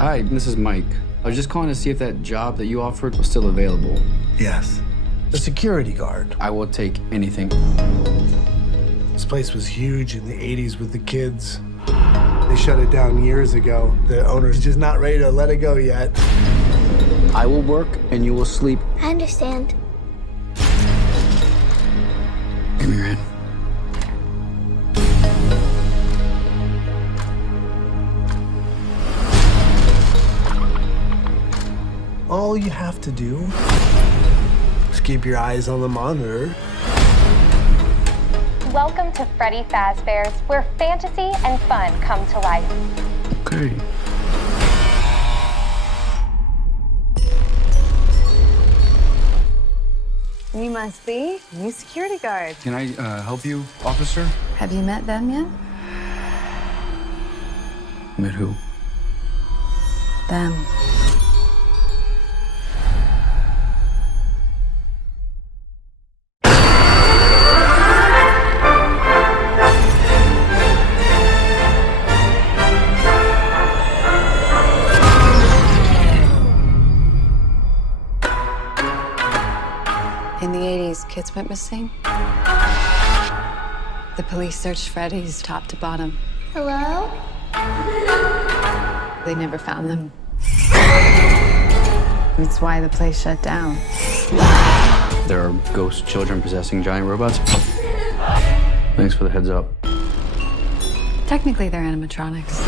Hi, this is Mike. I was just calling to see if that job that you offered was still available. Yes. The security guard. I will take anything. This place was huge in the 80s with the kids. They shut it down years ago. The owner's just not ready to let it go yet. I will work and you will sleep. I understand. Give me your hand. All you have to do is keep your eyes on the monitor. Welcome to Freddi Fazbear's, where fantasy and fun come to life. Okay. You must be new security guard. Can I help you, officer? Have you met them yet? Met who? Them. In the 80s, kids went missing. The police searched Freddy's top to bottom. Hello? They never found them. That's why the place shut down. There are ghost children possessing giant robots. Thanks for the heads up. Technically, they're animatronics.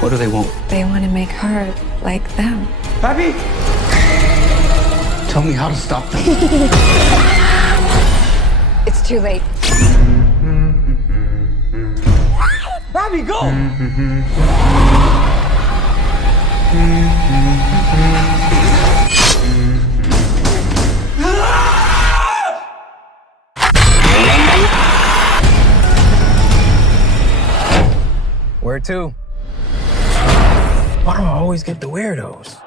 What do they want? They want to make her like them. Papi! Tell me how to stop them. It's too late. Robbie, go! Where to? Why do I always get the weirdos?